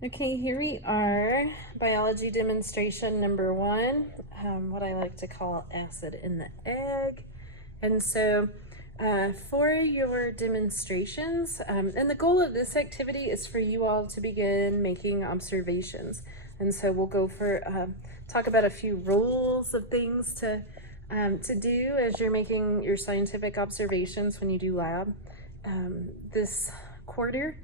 Okay, here we are, biology demonstration number 1, what I like to call acid in the egg. And so for your demonstrations, and the goal of this activity is for you all to begin making observations. And so we'll go for, talk about a few rules of things to do as you're making your scientific observations when you do lab this quarter.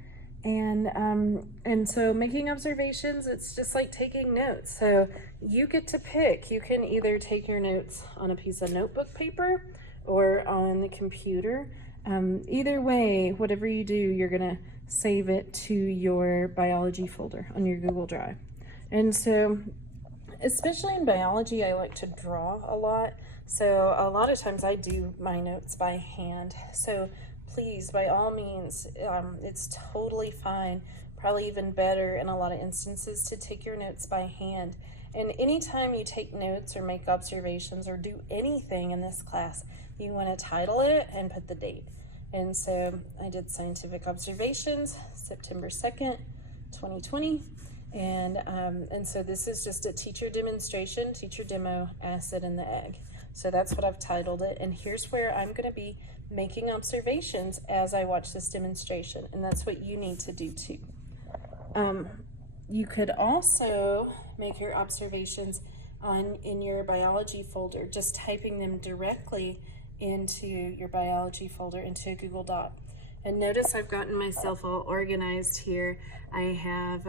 And so making observations, it's just like taking notes. So you get to pick. You can either take your notes on a piece of notebook paper or on the computer. Either way, whatever you do, you're gonna save it to your biology folder on your Google Drive. And so, especially in biology, I like to draw a lot. So a lot of times I do my notes by hand. So please, by all means, it's totally fine, probably even better in a lot of instances, to take your notes by hand. And anytime you take notes or make observations or do anything in this class, you want to title it and put the date. And so I did scientific observations, September 2nd, 2020. And so this is just a teacher demonstration, teacher demo, acid in the egg. So that's what I've titled it. And here's where I'm going to be making observations as I watch this demonstration. And that's what you need to do too. You could also make your observations in your biology folder, just typing them directly into your biology folder into a Google Doc. And notice I've gotten myself all organized here. I have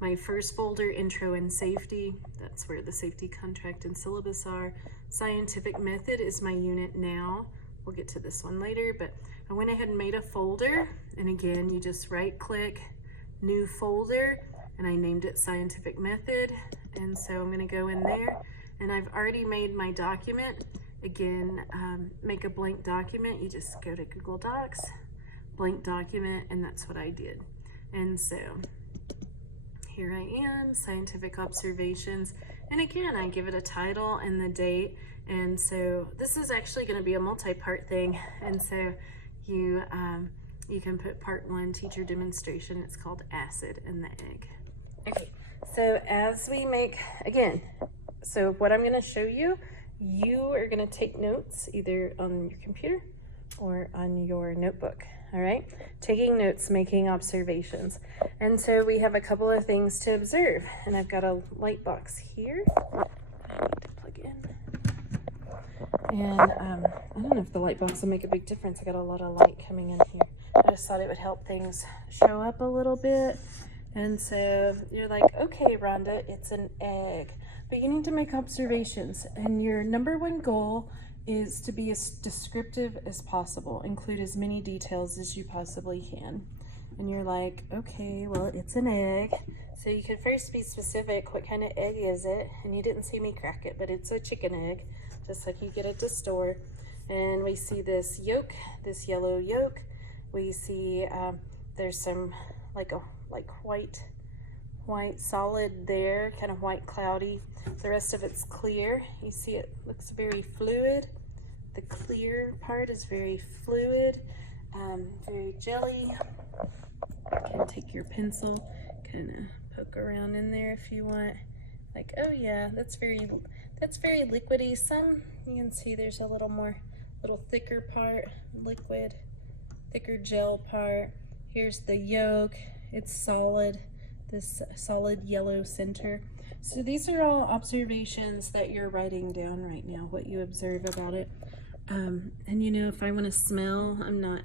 my first folder, intro and safety. That's where the safety contract and syllabus are. Scientific method is my unit now. We'll get to this one later, but I went ahead and made a folder. And again, you just right click, new folder, and I named it scientific method. And so I'm gonna go in there, and I've already made my document. Again, make a blank document. You just go to Google Docs, blank document, and that's what I did. And so here I am, scientific observations. And again, I give it a title and the date. And so this is actually going to be a multi-part thing. And so you can put part 1, teacher demonstration. It's called acid in the egg. Okay, so as we make, again, so what I'm going to show you, you are going to take notes either on your computer or on your notebook. All right, taking notes, making observations. And so we have a couple of things to observe, and I've got a light box here I need to plug in. And I don't know if the light box will make a big difference. I got a lot of light coming in here. I just thought it would help things show up a little bit. And so you're like, okay, Rhonda, it's an egg, but you need to make observations, and your number 1 goal is to be as descriptive as possible, include as many details as you possibly can. And you're like, okay, well, it's an egg. So you could first be specific, what kind of egg is it? And you didn't see me crack it, but it's a chicken egg, just like you get at the store. And we see this yolk, this yellow yolk. We see there's some like white solid there, kind of white cloudy. The rest of it's clear. You see it looks very fluid. The clear part is very fluid, very jelly. You can take your pencil, kind of poke around in there if you want. Like, oh yeah, that's very liquidy. Some you can see there's a little thicker part, liquid, thicker gel part. Here's the yolk. It's solid. This solid yellow center. So these are all observations that you're writing down right now, what you observe about it. And you know, if I want to smell, I'm not,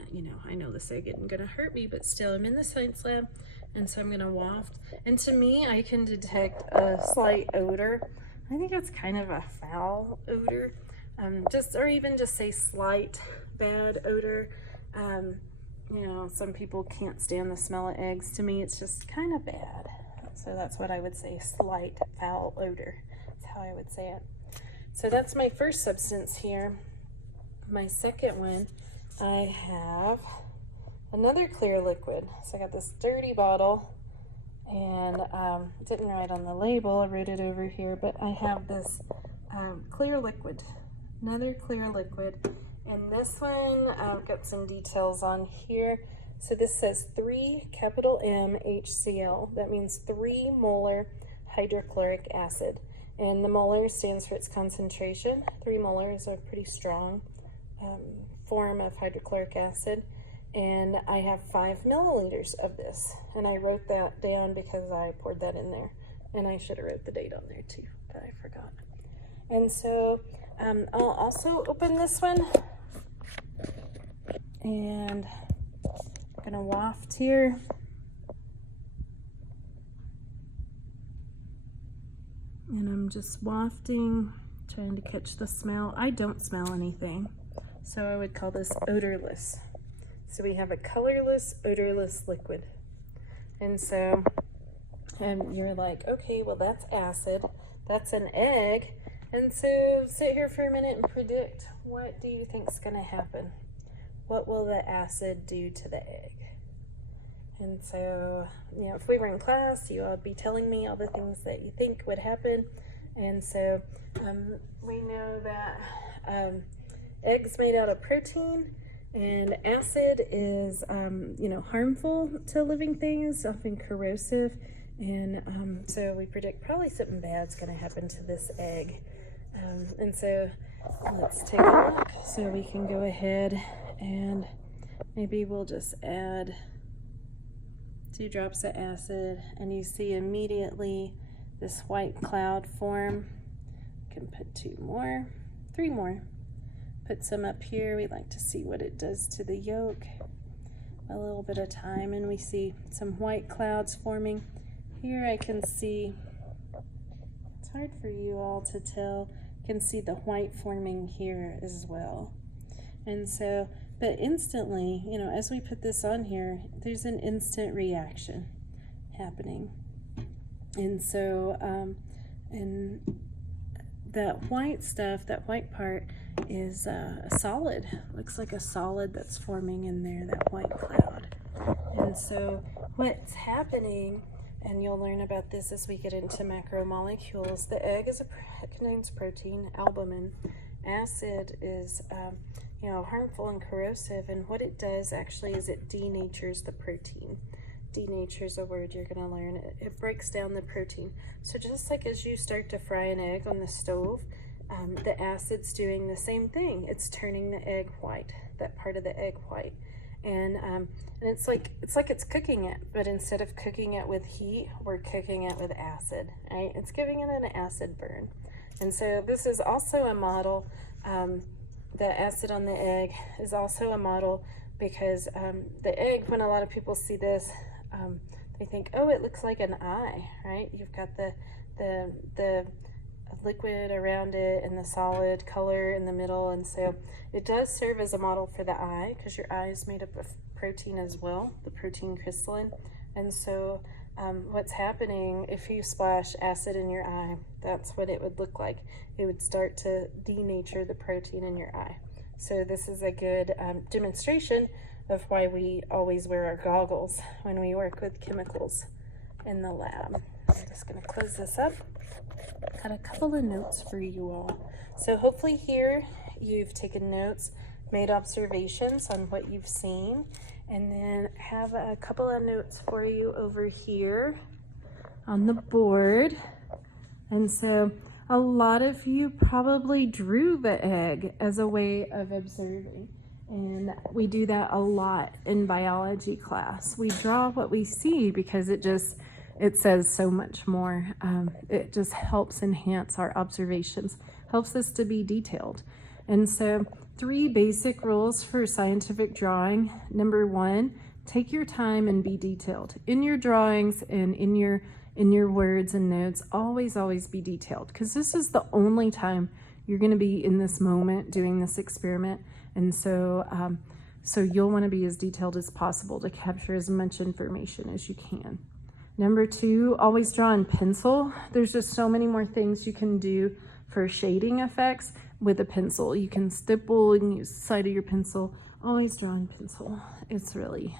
I know this egg isn't gonna hurt me, but still I'm in the science lab, and so I'm gonna waft. And to me, I can detect a slight odor. I think it's kind of a foul odor, or even just say slight bad odor. Some people can't stand the smell of eggs. To me, it's just kind of bad. So that's what I would say, slight foul odor. That's how I would say it. So that's my first substance here. My second one, I have another clear liquid. So I got this dirty bottle, and didn't write on the label. I wrote it over here, but I have this clear liquid, another clear liquid. And this one, I've got some details on here. So this says 3 capital M HCl. That means 3 molar hydrochloric acid. And the molar stands for its concentration. 3 molar is a pretty strong form of hydrochloric acid. And I have 5 milliliters of this. And I wrote that down because I poured that in there. And I should have wrote the date on there too, but I forgot. And so I'll also open this one. And I'm gonna waft here. And I'm just wafting, trying to catch the smell. I don't smell anything, so I would call this odorless. So we have a colorless, odorless liquid. And so, and you're like, okay, well that's acid, that's an egg. And so sit here for a minute and predict, what do you think is gonna happen? What will the acid do to the egg? And so, you know, if we were in class, you all be telling me all the things that you think would happen. And so we know that eggs made out of protein, and acid is, you know, harmful to living things, often corrosive. And so we predict probably something bad's going to happen to this egg. And so let's take a look. So we can go ahead and maybe we'll just add 2 drops of acid, and you see immediately this white cloud form. You can put 2 more, 3 more. Put some up here. We like to see what it does to the yolk. A little bit of time, and we see some white clouds forming. Here I can see, it's hard for you all to tell, you can see the white forming here as well. And so, but instantly, you know, as we put this on here, there's an instant reaction happening. And so, and that white stuff, that white part is a solid. Looks like a solid that's forming in there, that white cloud. And so what's happening, and you'll learn about this as we get into macromolecules, the egg contains protein, albumin. Acid is you know, harmful and corrosive, and what it does actually is it denatures the protein. Denatures a word you're going to learn. It breaks down the protein. So just like as you start to fry an egg on the stove, the acid's doing the same thing. It's turning the egg white, that part of the egg white. And it's like it's cooking it, but instead of cooking it with heat, we're cooking it with acid, right? It's giving it an acid burn. And so this is also a model. The acid on the egg is also a model because the egg, when a lot of people see this, they think, oh, it looks like an eye, right? You've got the liquid around it and the solid color in the middle, and so it does serve as a model for the eye because your eye is made up of protein as well, the protein crystalline. And so what's happening if you splash acid in your eye, that's what it would look like. It would start to denature the protein in your eye. So this is a good demonstration of why we always wear our goggles when we work with chemicals in the lab. I'm just going to close this up. Got a couple of notes for you all. So hopefully here you've taken notes, made observations on what you've seen, and then have a couple of notes for you over here on the board. And so a lot of you probably drew the egg as a way of observing. And we do that a lot in biology class. We draw what we see because it says so much more. It just helps enhance our observations, helps us to be detailed. And so 3 basic rules for scientific drawing. Number 1, take your time and be detailed. In your drawings and in your words and notes, always be detailed, because this is the only time you're going to be in this moment doing this experiment. And so so you'll want to be as detailed as possible to capture as much information as you can. Number 2, always draw in pencil. There's just so many more things you can do for shading effects with a pencil. You can stipple and use the side of your pencil. Always draw in pencil. It's really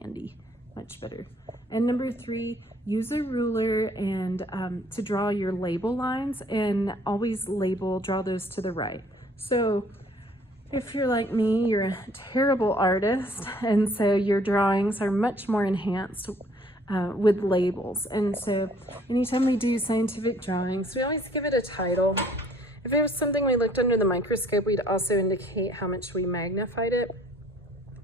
handy, much better. And number 3, use a ruler and to draw your label lines, and always draw those to the right. So If you're like me, you're a terrible artist, and so your drawings are much more enhanced with labels. And so anytime we do scientific drawings, we always give it a title. If it was something we looked under the microscope, we'd also indicate how much we magnified it.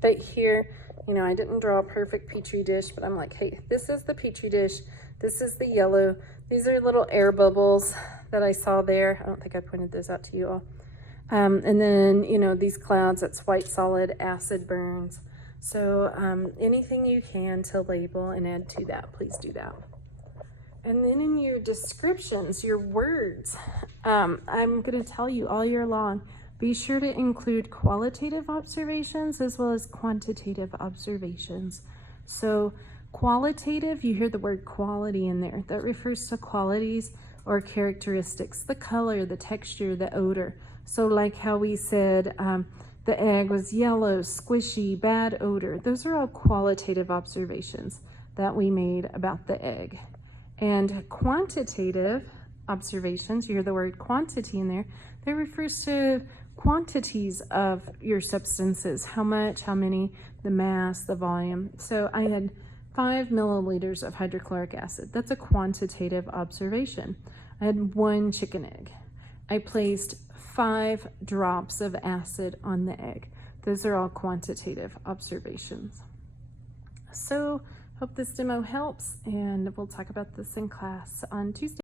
But here, you know, I didn't draw a perfect petri dish, but I'm like, hey, this is the petri dish. This is the yellow. These are little air bubbles that I saw there. I don't think I pointed those out to you all. And then, you know, these clouds, that's white solid acid burns. So anything you can to label and add to that, please do that. And then in your descriptions, your words, I'm going to tell you all year long, be sure to include qualitative observations as well as quantitative observations. So qualitative, you hear the word quality in there. That refers to qualities or characteristics, the color, the texture, the odor. So like how we said the egg was yellow, squishy, bad odor. Those are all qualitative observations that we made about the egg. And quantitative observations, you hear the word quantity in there, that refers to quantities of your substances, how much, how many, the mass, the volume. So I had 5 milliliters of hydrochloric acid. That's a quantitative observation. I had 1 chicken egg. I placed 5 drops of acid on the egg. Those are all quantitative observations. So hope this demo helps, and we'll talk about this in class on Tuesday.